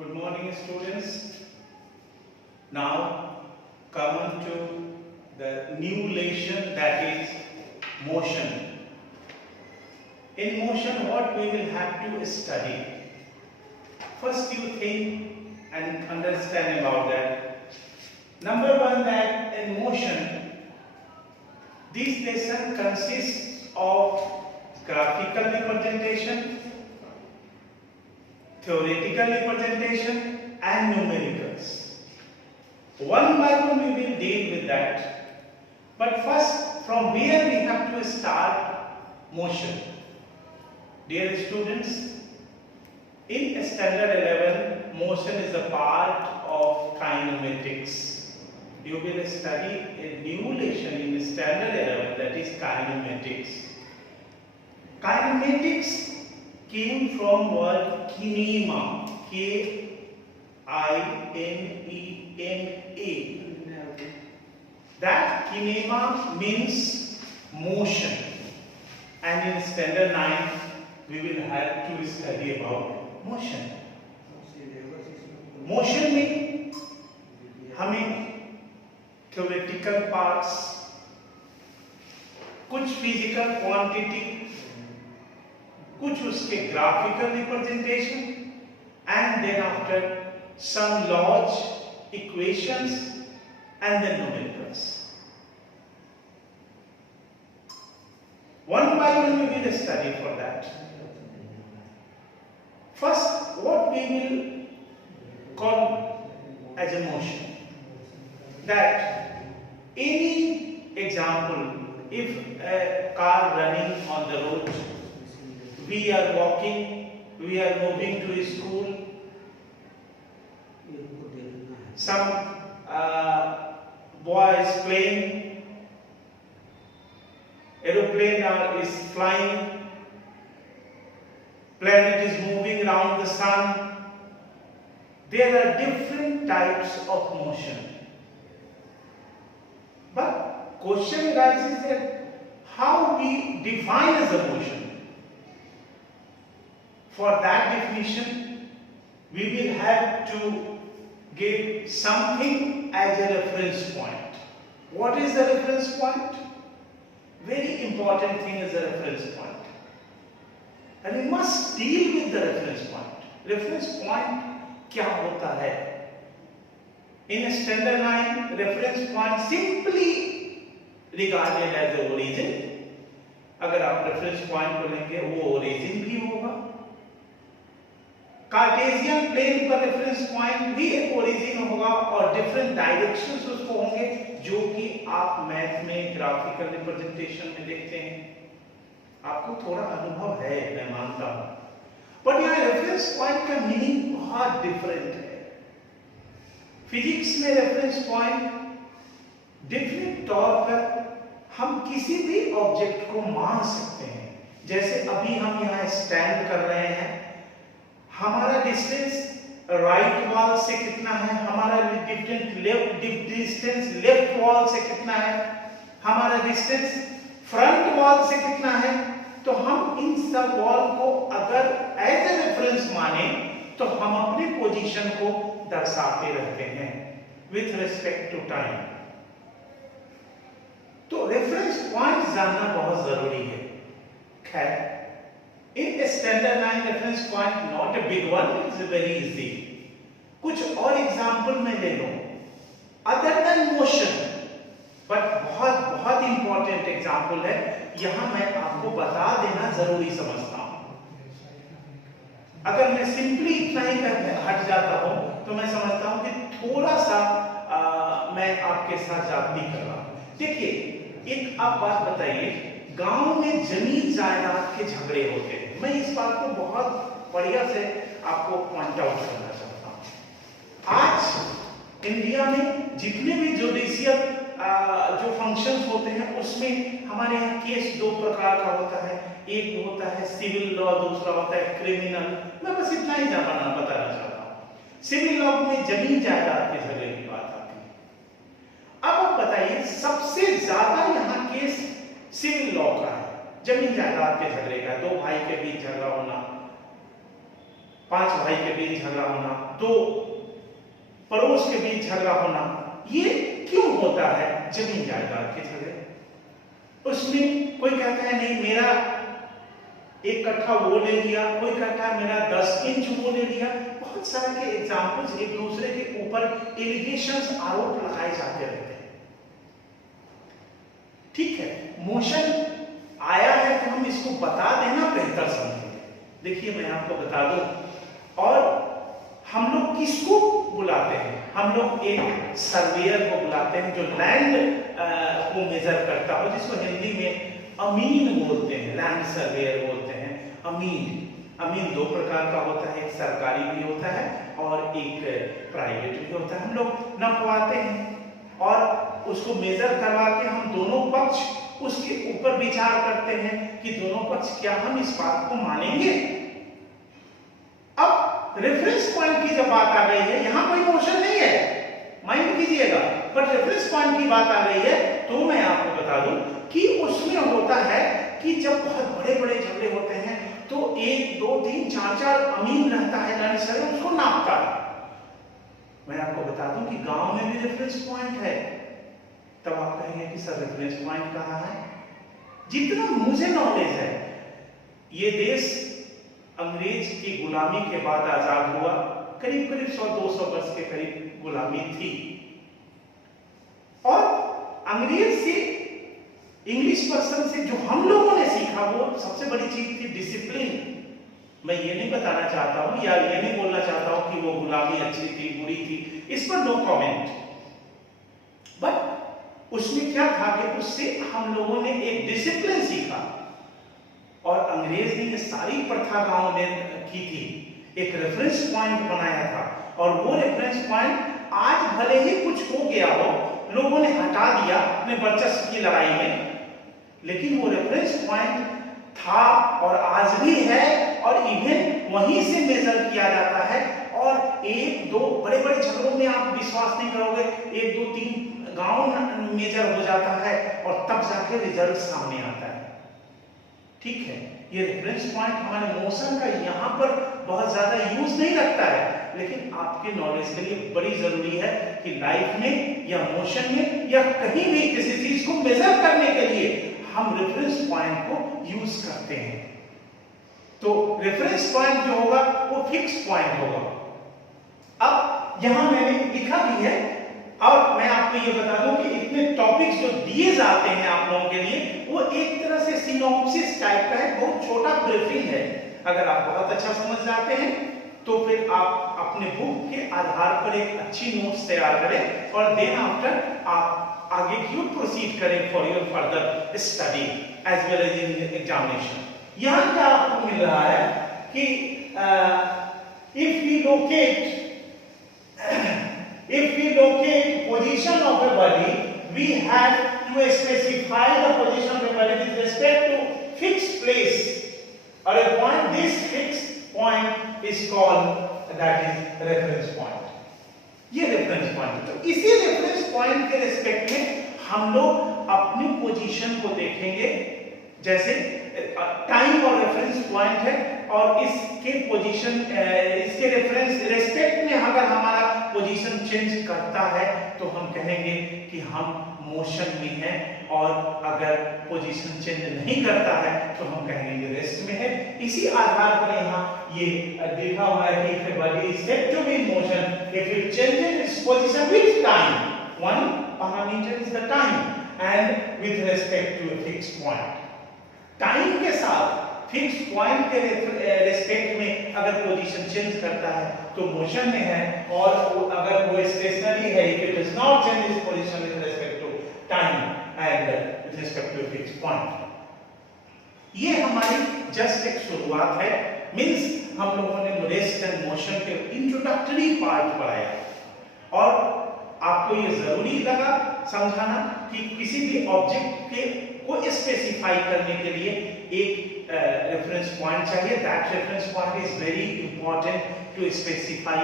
Good morning, students. Now come on to the new lesson, that is motion. In motion, what we will have to study? First, you think and understand about that. Number one, that in motion, this lesson consists of graphical representation, theoretical representation and numericals. One by one we will deal with that. But first, from where we have to start motion? Dear students, in standard 11, motion is a part of kinematics. You will study a new lesson in standard 11, that is kinematics. Kinematics came from word kinema, K-I-N-E-M-A. That kinema means motion, and in standard 9 we will have to study about motion. Motion में हमें theoretical parts, कुछ physical quantity, कुछ उसके graphical representation, and then after some laws, equations, and then numericals. One by one we will study for that. First, what we will call as a motion. That any example, if a car running on the road, we are walking, we are moving to school, some boy is playing, aeroplane is flying, planet is moving around the sun. There are different types of motion. But question arises that how we define as a motion. For that definition, we will have to give something as a reference point. What is the reference point? Very important thing is the reference point. And we must deal with the reference point. Reference point क्या होता है? In standard 9, reference point simply regarded as the origin. अगर आप reference point को लेंगे, वो origin भी होगा. कार्टेशियन प्लेन पर रेफरेंस पॉइंट भी एक ओरिजिन होगा और डिफरेंट डायरेक्शंस उसको होंगे, जो कि आप मैथ में ग्राफिकल रिप्रेजेंटेशन में देखते हैं. आपको थोड़ा अनुभव है, मैं मानता हूं, पर यहाँ रेफरेंस पॉइंट का मीनिंग बहुत डिफरेंट है. फिजिक्स में रेफरेंस पॉइंट डिफरेंट तौर पर हम किसी भी ऑब्जेक्ट को मान सकते हैं. जैसे अभी हम यहाँ स्टैंड कर रहे हैं, हमारा डिस्टेंस राइट वॉल से कितना है, हमारा डिस्टेंस लेफ्ट वॉल से कितना है, हमारा डिस्टेंस फ्रंट वॉल से कितना है. तो हम इन सब वॉल को अगर एज ए रेफरेंस माने तो हम अपनी पोजीशन को दर्शाते रहते हैं विथ रिस्पेक्ट टू टाइम. तो रेफरेंस पॉइंट जानना बहुत जरूरी है. खैर, in standard 9 reference point, not a big one, it's very easy. कुछ और एग्जाम्पल में ले लो other than motion, but बहुत बहुत इंपॉर्टेंट एग्जाम्पल है. यहां मैं आपको बता देना जरूरी समझता हूं. अगर मैं सिंपली इतना ही करके हट जाता हूं तो मैं समझता हूं कि थोड़ा सा मैं आपके साथ जाती कर रहा हूं. देखिए, एक आप बात बताइए, गांव में जमीन जायदाद के झगड़े होते हैं. मैं इस बात को बहुत बढ़िया से आपको पॉइंट आउट करना चाहता हूं. आज इंडिया में जितने भी जुडिशियल जो फंक्शंस होते हैं, उसमें हमारे यहाँ केस दो प्रकार का होता है. एक होता है सिविल लॉ, दूसरा होता है क्रिमिनल. मैं बस इतना ही बताना चाहता हूँ. सिविल लॉ में जमीन जायदाद के झगड़े की बात आती है. अब आप बताइए, सबसे ज्यादा यहाँ केस सिविल लॉ का है, जमीन जायदाद के झगड़े का, दो भाई के बीच झगड़ा होना. 5 भाई के बीच झगड़ा होना, 2 पड़ोस के बीच झगड़ा होना, ये क्यों होता है? जमीन जायदाद के झगड़े। उसमें कोई कहता है नहीं मेरा 1 कट्ठा वो ले लिया, कोई कहता है मेरा 10 इंच वो ले लिया। बहुत सारे के एग्जाम्पल्स एक दूसरे के ऊपर एलिगेशंस, आरोप लगाए जाते रहते हैं। ठीक है, मोशन आया है तो हम इसको बता देना बेहतर समझेंगे। देखिए मैं आपको बता दूं, और हम लोग किसको बुलाते हैं? हम लोग एक सर्वेयर को बुलाते हैं जो लैंड को मेजर करता हो, जिसको हिंदी में अमीन बोलते हैं, लैंड सर्वेयर बोलते हैं। अमीन 2 प्रकार का होता है, एक सरकारी भी होता है और एक प्राइवेट भी होता है। हम लोग नपवाते हैं और उसको मेजर करवा के हम दोनों पक्ष उसके ऊपर विचार करते हैं कि दोनों पक्ष क्या हम इस बात को मानेंगे। अब रेफरेंस पॉइंट की जब बात आ गई है, यहां कोई मोशन नहीं है, माइंड कीजिएगा, पर रेफरेंस पॉइंट की बात आ गई है तो मैं आपको बता दूं कि उसमें होता है कि जब बहुत बड़े-बड़े झगड़े होते हैं तो 1, 2, 3, 4 अमीन रहता है, लैंड सर्वेयर उसको नापता है। मैं आपको बता दूं कि गांव में भी रेफरेंस पॉइंट है। तब आप कहेंगे कि सर रेफरेंस पॉइंट कहां है? जितना मुझे नॉलेज है, ये देश अंग्रेज की गुलामी के बाद आजाद हुआ, करीब 100-200 वर्ष के करीब गुलामी थी, और अंग्रेज से, इंग्लिश पर्सन से जो हम लोगों ने सीखा वो सबसे बड़ी चीज थी डिसिप्लिन। मैं ये नहीं बताना चाहता हूं या ये नहीं बोलना चाहता हूं कि वो गुलामी अच्छी थी बुरी थी, इस पर नो कमेंट, बट उसमें क्या था कि उससे हम लोगों ने एक डिसिप्लिन सीखा, और अंग्रेज ने ये सारी प्रथा गांव में की थी, एक रेफरेंस पॉइंट बनाया था, और वो रेफरेंस पॉइंट आज भले ही कुछ हो गया हो, लोगों ने हटा दिया अपने वर्चस्व की लड़ाई में, लेकिन वो रेफरेंस पॉइंट था और आज भी है, और इवन वहीं से मेजर किया जाता है। और 1-2 बड़े-बड़े झगड़ों में आप विश्वास नहीं करोगे, 1, 2, 3 गांव मेजर हो जाता है और तब जाके रिजल्ट सामने आता है। ठीक है, ये रेफरेंस पॉइंट हमारे मोशन का यहाँ पर बहुत ज्यादा यूज नहीं रखता है, लेकिन आपके नॉलेज के लिए बड़ी जरूरी है कि लाइफ में या मोशन में या कहीं भी किसी चीज को मेजर करने के लिए हम रेफरेंस पॉइंट को यूज करते हैं। तो रेफरेंस पॉइंट जो होगा वो फिक्स पॉइंट होगा। अब यहां मैंने लिखा भी है, और मैं आपको ये बता दूं कि इतने टॉपिक्स जो दिए जाते हैं आप लोगों के लिए, वो एक तरह से सिनॉप्सिस टाइप का है, बहुत छोटा ब्रीफिंग है। अगर आप बहुत अच्छा समझ जाते हैं तो फिर आप अपने बुक के आधार पर एक अच्छी नोट्स तैयार करें, और देन आफ्टर आप आगे की ओर प्रोसीड करें for your further study as well as in examination. यहां क्या आपको मिल रहा है कि if we locate position of a body, we have to specify the position of a body with respect to fixed place or a point. This fixed point is called, that is reference point. ये reference point. तो इसी reference point के respect में हम लोग अपनी position को देखेंगे, जैसे टाइम और रेफरेंस पॉइंट है, और इसके पोजीशन, इसके रेफरेंस रिस्पेक्ट में अगर हमारा पोजीशन चेंज करता है तो हम कहेंगे कि हम मोशन में हैं, और अगर पोजीशन चेंज नहीं करता है तो हम कहेंगे रेस्ट में है। इसी आधार पर यहाँ ये देखा हुआ है कि if a body is said to be in motion, if it changes its position with time, one parameter is the time, and with respect to a fixed point, time के साथ फिक्स पॉइंट के respect में अगर position change करता है तो motion में है, और अगर वो स्टेशनरी है, if it does not change its position with respect to time and with respect to fix point. ये हमारी जस्ट एक शुरुआत है, मींस हम लोगों ने रेस्ट एंड मोशन के इंट्रोडक्टरी पार्ट पढ़ाया, और आपको ये जरूरी लगा समझाना कि किसी भी ऑब्जेक्ट के को स्पेसिफाई करने के लिए एक रेफरेंस पॉइंट चाहिए। That reference point is very important to specify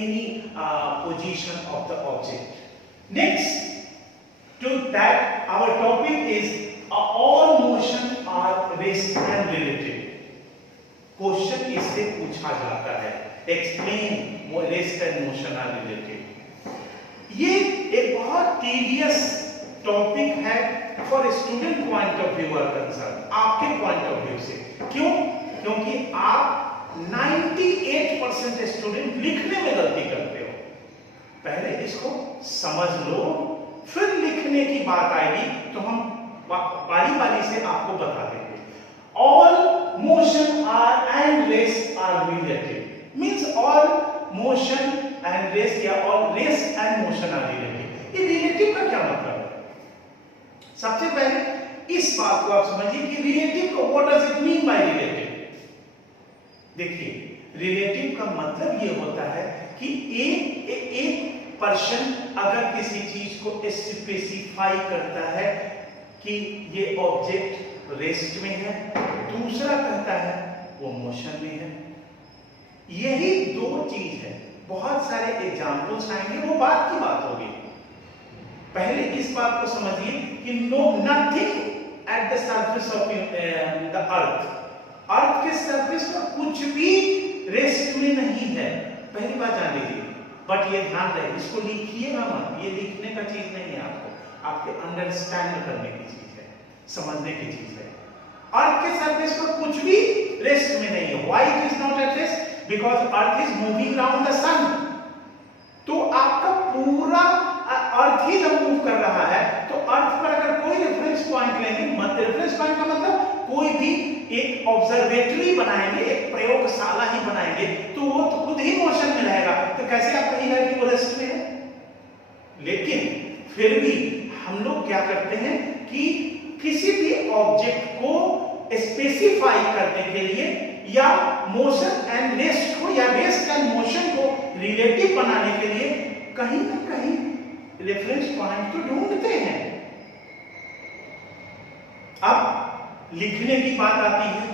any position of the object. Next to that our topic is all motion or rest and related. Question इससे पूछा जाता है explain rest and motion are related. ये एक बहुत tedious topic है for student point of view are concern, आपके point of view से। क्यों? क्योंकि आप 98% स्टूडेंट लिखने में गलती करते हो। पहले इसको समझ लो, फिर लिखने की बात आएगी तो हम बारी बारी से आपको बता देंगे। All motion are and rest are related, means all motion and rest या all rest and motion are related. ये रिलेटिव का क्या मतलब है? सबसे पहले इस बात को आप समझिए कि रिलेटिव को what does it mean by relative. देखिए, रिलेटिव का मतलब ये होता है कि एक पर्सन अगर किसी चीज को स्पेसिफाई करता है कि ये ऑब्जेक्ट रेस्ट में है, दूसरा कहता है वो मोशन में है। यही दो चीज है। बहुत सारे एग्जाम्पल्स आएंगे, वो बात की बात होगी। पहले इस बात को समझिए कि no nothing at the surface of the earth, earth के सरफेस पर कुछ भी रेस्ट में नहीं है। पहली बात जान लीजिए, बट ये ध्यान रहे, इसको लिखिएगा मत, ये लिखने का चीज नहीं है, आपके अंडरस्टैंड करने की चीज है, समझने की चीज है। अर्थ के सरफेस पर कुछ भी रेस्ट में नहीं है। Why it is not at rest? Because earth is moving around the sun. तो आपका पूरा अर्थ ही जब मूव कर रहा है तो अर्थ पर अगर कोई रेफरेंस पॉइंट लेंगे, रेफरेंस पॉइंट का मतलब कोई भी एक ऑब्जर्वेटरी बनाएंगे, एक प्रयोगशाला ही बनाएंगे, तो वो तो खुद ही मोशन में रहेगा। तो कैसे आप कहिएगा कि वो रेस्ट में है? लेकिन फिर भी हम लोग क्या करते हैं कि किसी भी ऑब्जेक्ट को स्पेसिफाई करने के लिए या मोशन एंड रेस्ट को या रेस्ट एंड मोशन को रिलेटिव बनाने के लिए कहीं ना कहीं रेफरेंस पॉइंट तो ढूंढते हैं। अब लिखने की बात आती है,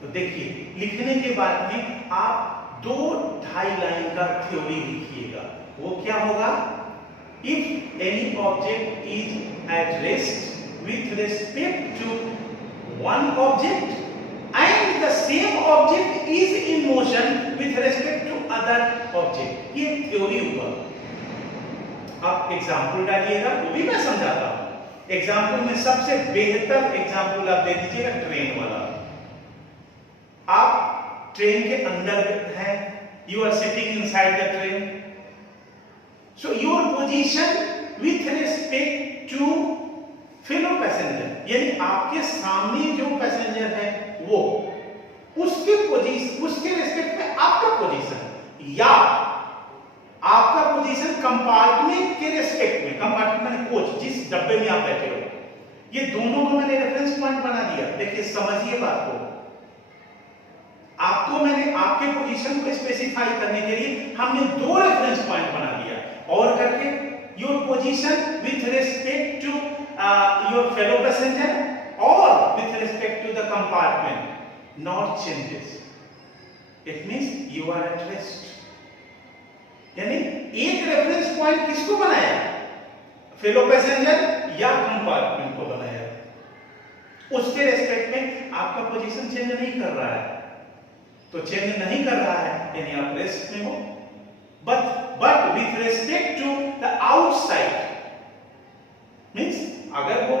तो देखिए लिखने के बाद में आप 2-2.5 लाइन का थ्योरी लिखिएगा। वो क्या होगा? If any object is at rest with respect to one object and the same object is in motion with respect to other object, ये थ्योरी हुआ। आप एग्जाम्पल डालिएगा, वो भी मैं समझाता हूं। एग्जाम्पल में सबसे बेहतर एग्जाम्पल आप दे दीजिएगा ट्रेन वाला। आप ट्रेन के अंदर हैं, you are sitting inside the train, so your position with respect to fellow passenger, यानी आपके सामने जो पैसेंजर है वो उसके पोजीशन, उसके रिस्पेक्ट में आपका पोजीशन या आपका पोजीशन कंपार्टमेंट के रिस्पेक्ट में, कंपार्टमेंट माने कोच, जिस डब्बे में आप बैठे हो, ये दोनों को मैंने रेफरेंस पॉइंट बना दिया। देखिए समझिए बात को, आपको मैंने आपके पोजीशन को स्पेसिफाई करने के लिए हमने 2 रेफरेंस पॉइंट बना दिया, और करके your position with respect to your fellow passenger or with respect to the compartment not changes. It means you are at rest. यानी एक रेफरेंस पॉइंट किसको बनाया? फेलो पैसेंजर या कंपार्टमेंट को बनाया। उसके रेस्पेक्ट में आपका पोजीशन चेंज नहीं कर रहा है, तो चेंज नहीं कर रहा है यानी आप रेस्ट में हो। But with respect to the outside, means अगर वो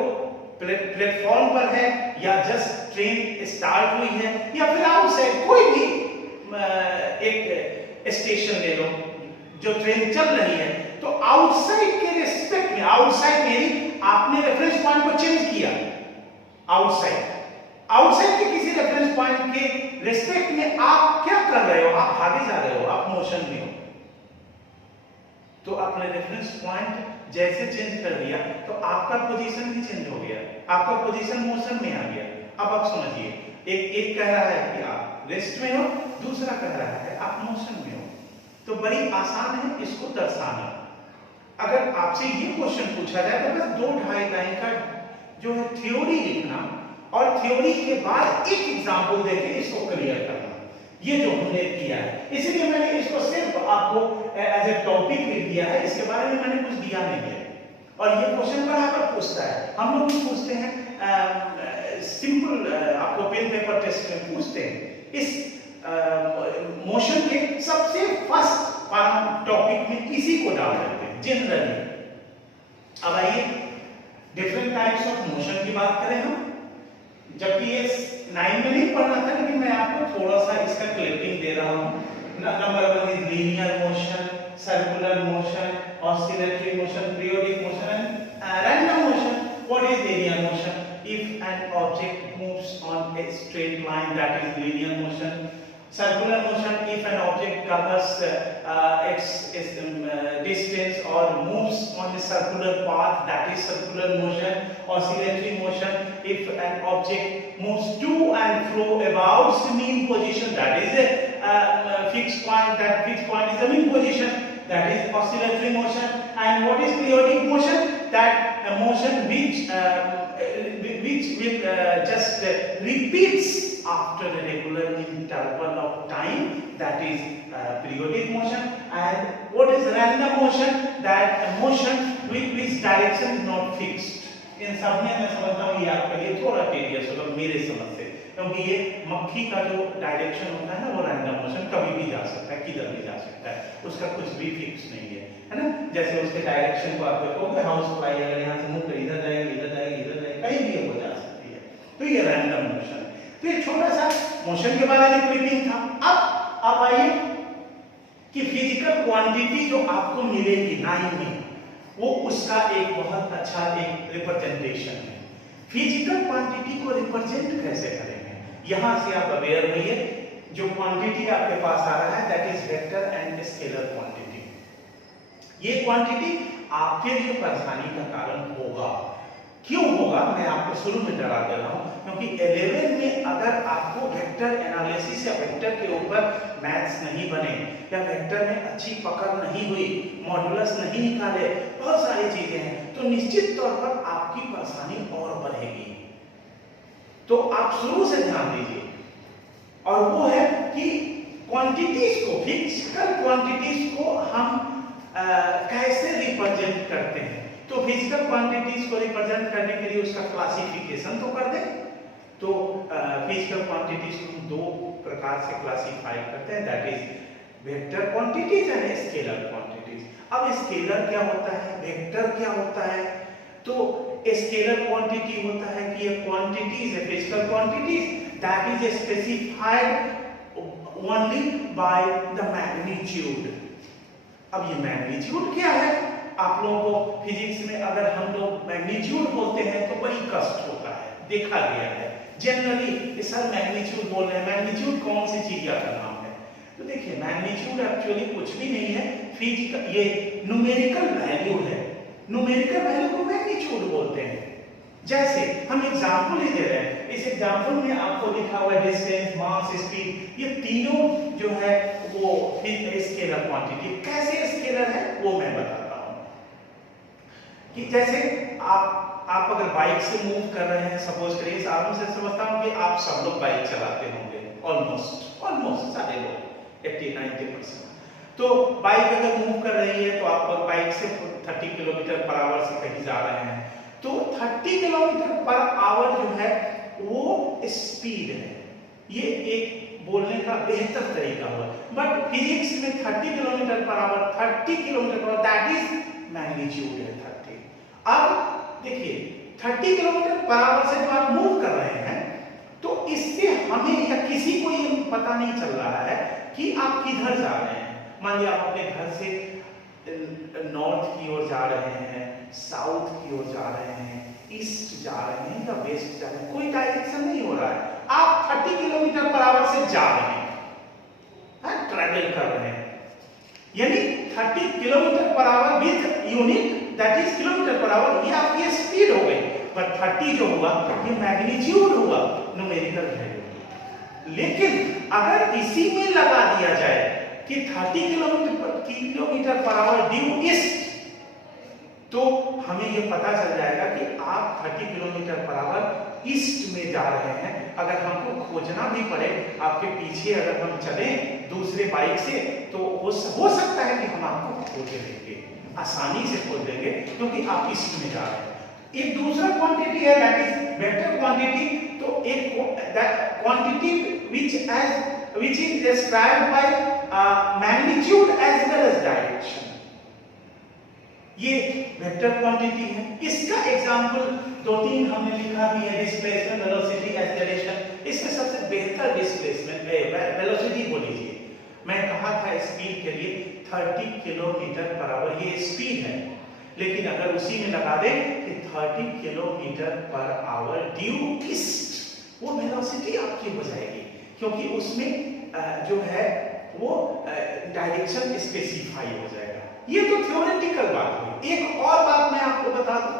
प्लेटफॉर्म पर है या जस्ट ट्रेन स्टार्ट हुई है या फिर आउटसाइड कोई भी एक स्टेशन ले लो जो ट्रेन चल रही है, तो आउटसाइड के रिस्पेक्ट में, आउटसाइड में आपने रेफरेंस पॉइंट को चेंज किया। आउटसाइड के किसी रेफरेंस पॉइंट के रिस्पेक्ट में आप क्या कर रहे हो? आप आगे जा रहे हो, आप मोशन में हो। तो आपने रेफरेंस पॉइंट जैसे चेंज कर दिया तो आपका पोजीशन भी चेंज हो गया, आपका पोजीशन मोशन में आ गया। अब आप समझिए, एक कह रहा है कि आप रेस्ट में हो, दूसरा कह रहा है आप मोशन में हो। तो बड़ी आसान है इसको दर्शाना। अगर आपसे ये क्वेश्चन पूछा जाए तो बस 2-2.5 लाइन का जो है थ्योरी लिखना, और थ्योरी के बाद एक एग्जाम्पल देके इसको क्लियर करना, ये जो हमने किया है। इसलिए मैंने इसको सिर्फ आपको एज ए टॉपिक लिख दिया है, इसके बारे में मैंने कुछ दिया नहीं है। और ये क्वेश्चन बराबर पूछता है, हम लोग भी पूछते हैं, सिंपल आपको पेन पेपर टेस्ट में पूछते हैं। इस मोशन के सबसे फर्स्ट टॉपिक में इसी को डाल देते हैं जनरली। अब आइए डिफरेंट टाइप्स ऑफ मोशन की बात करें हम, जबकि ये 9 में नहीं पढ़ना था, लेकिन मैं आपको थोड़ा सा इसका क्लिपिंग दे रहा हूँ। Number 1 is linear motion, circular motion, oscillatory motion, periodic motion and random motion. What is linear motion? If an object moves on a straight line, that is linear motion. Circular motion, if an object covers its distance or moves on a circular path, that is circular motion. Oscillatory motion, if an object moves to and fro about its mean position, that is a fixed point. That fixed point is the mean position. That is oscillatory motion. And what is periodic motion? That a motion which will just repeats after a regular interval of time, that is periodic motion. And what is random motion? That a motion which direction is not fixed. इन सब में मैं समझता हूँ ये आपके लिए थोड़ा tedious होगा मेरे समझ से, क्योंकि ये मक्खी का जो डायरेक्शन होता है ना, वो रैंडम मोशन कभी भी जा सकता है, किधर भी जा सकता है, उसका कुछ भी फिक्स नहीं है ना। जैसे उसके डायरेक्शन को आप देखोगे, हाउस फ्लाई अगर यहाँ से मुंह कर इधर जाएगी, इधर जाएगी, इधर जाएगी, कहीं भी वो जा सकती है, तो ये रैंडम मोशन। तो ये छोटा सा मोशन के बारे में क्लिपिंग था। अब आइए कि फिजिकल क्वांटिटी जो आपको मिलेगी 9 में, वो उसका एक बहुत अच्छा एक रिप्रेजेंटेशन है। फिजिकल क्वांटिटी को रिप्रेजेंट कैसे करेंगे, यहां से आप अवेयर होइए। जो क्वांटिटी आपके पास आ रहा है, that is vector and scalar quantity. ये क्वांटिटी आपके लिए परेशानी का कारण होगा। क्यों होगा, मैं आपको शुरू में डरा दे रहा हूं, क्योंकि 11 में अगर आपको वेक्टर एनालिसिस या वेक्टर के ऊपर मैथ्स नहीं बने, या वेक्टर में अच्छी पकड़ नहीं हुई, मॉडुलस नहीं निकाले, बहुत सारी चीजें हैं, तो निश्चित तौर पर आपकी परेशानी और बढ़ेगी। तो आप शुरू से ध्यान दीजिए, और वो है कि क्वांटिटीज को, फिजिकल क्वांटिटीज को हम कैसे रिप्रेजेंट करते हैं। तो फिजिकल क्वांटिटीज को रिप्रेजेंट करने के लिए उसका क्लासिफिकेशन तो कर दें। तो फिजिकल क्वांटिटीज को हम 2 प्रकार से क्लासिफाई करते हैं, that is vector quantities and scalar quantities. अब स्केलर क्या होता है, वेक्टर क्या होता है? तो स्केलर क्वांटिटी होता है कि ये क्वांटिटीज है, physical quantities that is specified only by the magnitude. अब ये मैग्नीट्यूड क्या है? आप लोगों को फिजिक्स में अगर हम लोग मैग्नीट्यूड बोलते हैं तो बड़ी कष्ट होता है, देखा गया है जनरली सर मैग्नीट्यूड बोल रहे हैं, मैग्नीट्यूड कौन सी चीज का नाम है? तो देखिए मैग्नीट्यूड एक्चुअली कुछ भी नहीं है, फिजिकल ये न्यूमेरिकल वैल्यू है। न्यूमेरिकल वैल्यू को मैग्नीट्यूड बोलते हैं। जैसे हम एग्जांपल ही दे रहे हैं, इस एग्जांपल में आपको लिखा हुआ है डिस्टेंस, मास, स्पीड, ये तीनों जो है वो स्केलर क्वांटिटी। कैसे स्केलर है वो मैं बताता हूं। कि जैसे आप अगर बाइक से मूव कर रहे हैं, सपोज करिए, सालों से समझता हूं कि आप सब लोग बाइक चलाते होंगे, ऑलमोस्ट सारे लोग 80-90%। तो बाइक अगर मूव कर रही है तो आप बाइक से 30 किलोमीटर पर आवर से कहीं जा रहे हैं, तो 30 किलोमीटर पर आवर जो है वो स्पीड है। ये एक बोलने का बेहतर तरीका हुआ, बट फिजिक्स में 30 किलोमीटर पर आवर, 30 किलोमीटर पर दैट इज मैग्नीट्यूड है 30। अब देखिए 30 किलोमीटर पर आवर से जो आप मूव कर रहे हैं, तो इससे हमें या किसी को ये पता नहीं चल रहा है कि आप किधर जा रहे हैं। मान लीजिए आप अपने घर से नॉर्थ की ओर जा रहे हैं, साउथ की ओर जा रहे हैं, ईस्ट जा रहे हैं या वेस्ट जा रहे हैं, कोई डायरेक्शन नहीं हो रहा है, आप 30 किलोमीटर पर आवर से जा रहे हैं, ट्रैवल कर रहे हैं, यानी 30 kilometre per hour with unit that is kilometre per hour, ये आपकी स्पीड हो गई। पर 30 जो हुआ ये मैग्नीट्यूड हुआ, न्यूमेरिकल वैल्यू। लेकिन अगर इसी में लगा दिया जाए कि 30 kilometre per hour due east, तो हमें ये पता चल जाएगा कि आप 30 किलोमीटर पर आवर ईस्ट में जा रहे हैं। अगर हमको खोजना भी पड़े, आपके पीछे अगर हम चले दूसरे बाइक से, तो हो सकता है कि हम आपको खोज लेंगे, आसानी से खोज लेंगे, क्योंकि आप ईस्ट में जा रहे हैं। एक दूसरा क्वांटिटी है दैट इज वेक्टर क्वांटिटी। तो एक quantity which is described by magnitude as well as direction. ये वेक्टर क्वांटिटी है। इसका एग्जांपल दो तीन हमने लिखा भी है, डिस्प्लेसमेंट, वेलोसिटी, एक्सेलरेशन। इसमें सबसे बेहतर डिस्प्लेसमेंट वेलोसिटी बोल लीजिए। मैं कहा था स्पीड के लिए 30 किलोमीटर पर आवर, ये स्पीड है, लेकिन अगर उसी में लगा दे कि 30 kilometre per hour due east, वो वेलोसिटी आपकी हो जाएगी, क्योंकि उसमें जो है वो डायरेक्शन स्पेसिफाई हो जाएगा। ये तो थ्योरेटिकल बात हुई। एक और बात मैं आपको बता दूं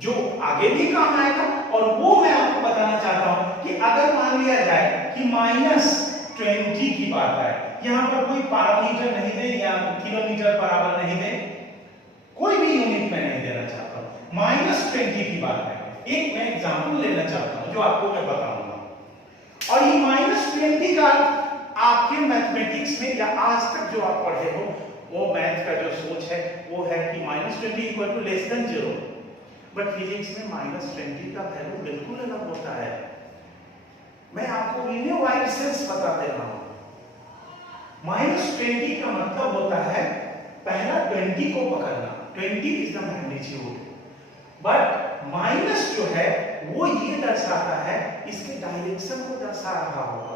जो आगे भी काम आएगा, और वो मैं आपको बताना चाहता हूं कि अगर मान लिया जाए कि -20 की बात है, यहां पर कोई पैरामीटर नहीं दे या किलोमीटर पर आवर नहीं दे, कोई भी यूनिट में नहीं देना चाहता हूं, -20 की बात है। एक मैं एग्जांपल लेना चाहता हूं जो आपको मैं बताऊंगा, और ये -20 का आपके मैथमेटिक्स में या आज तक जो आप पढ़े हो वो मैथ का जो सोच है वो है कि -20 equal to less than 0, but physics में -20 का वैल्यू बिल्कुल अलग होता है। मैं आपको लिनियर वाइड सेंस बता दे रहा हूं। -20 का मतलब होता है पहला 20 को पकड़ना, 20 is the magnitude, but minus जो है वो ये दर्शाता है इसके डायरेक्शन को दर्शा रहा होगा।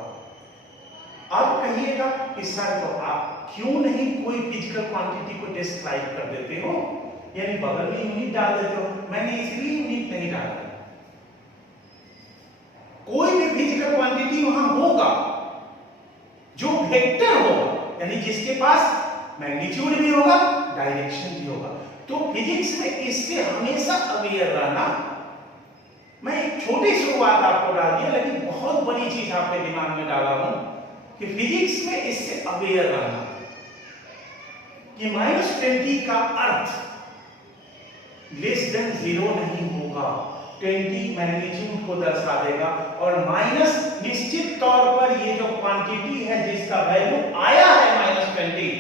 अब कहिएगा कि सर तो आप क्यों नहीं कोई फिजिकल क्वांटिटी को डिस्क्राइब कर देते हो, यानी बगल में यूनिट डाल देते हो। मैंने इसलिए यूनिट नहीं डाला, कोई भी फिजिकल क्वांटिटी वहां होगा जो वेक्टर होगा, यानी जिसके पास मैग्नीट्यूड भी होगा, डायरेक्शन भी होगा। तो फिजिक्स में इससे हमेशा अवेयर रहना। मैं एक छोटी शुरुआत आपको डाल दिया, लेकिन बहुत बड़ी चीज आपके दिमाग में डाला हूं कि फिजिक्स में इससे अवेयर रहना कि -20 का अर्थ लेस देन 0 नहीं होगा, 20 मैग्नीट्यूड को दर्शा देगा, और माइनस निश्चित तौर पर ये जो क्वांटिटी है जिसका वैल्यू आया है -20,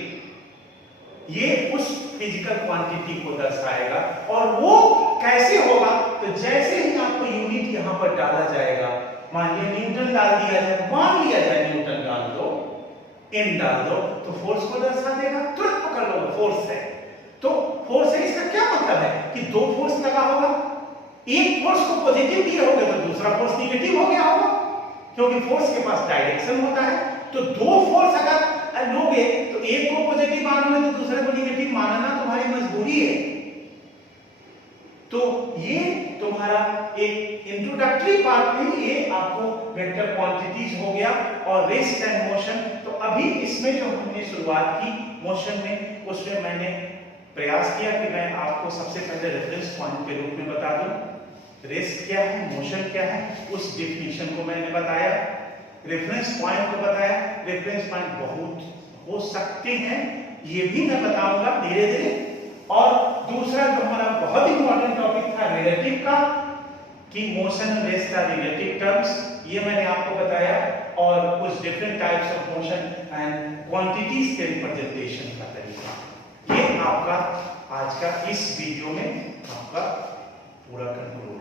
ये उस फिजिकल क्वांटिटी को दर्शाएगा। और वो कैसे होगा, तो जैसे ही आपको यूनिट यहां पर डाला जाएगा, मान लिया न्यूटन डाल दिया जाए, मान लिया जाए न्यूटन डाल दो, एन डाल दो, तो फोर्स को दर्शा देगा। तुरंत पकड़ लो फोर्स है, तो फोर्स है, इसका क्या मतलब है कि दो फोर्स लगा होगा, एक फोर्स को पॉजिटिव दिए होगे तो दूसरा फोर्स नेगेटिव हो गया होगा, क्योंकि फोर्स के पास डायरेक्शन होता है। तो दो फोर्स अगर लोगे तो एक को पॉजिटिव मानोगे तो दूसरे को नेगेटिव मानना तुम्हारी मजबूरी है। तो ये तुम्हारा एक इंट्रोडक्टरी पार्ट में ये आपको वेक्टर क्वांटिटीज हो गया और रेस्ट एंड मोशन। तो अभी इसमें जो हमने शुरुआत की मोशन में, उसमें मैंने प्रयास किया कि मैं आपको सबसे पहले रेफरेंस पॉइंट के रूप में बता दूं रेस्ट क्या है, मोशन क्या है, उस डिफिनीशन को मैंने बताया, रेफरेंस पॉइंट को बताया। रेफरेंस पॉइंट बहुत हो सकते हैं, ये भी मैं बताऊंगा धीरे धीरे। और दूसरा जो हमारा बहुत इंपॉर्टेंट टॉपिक था रिलेटिव का, कि मोशन और रेस्ट आर रिलेटिव टर्म्स, ये मैंने आपको बताया, और कुछ different types of motion and quantities के रिप्रेजेंटेशन का तरीका। ये आपका आज का इस वीडियो में आपका पूरा कंक्लूड।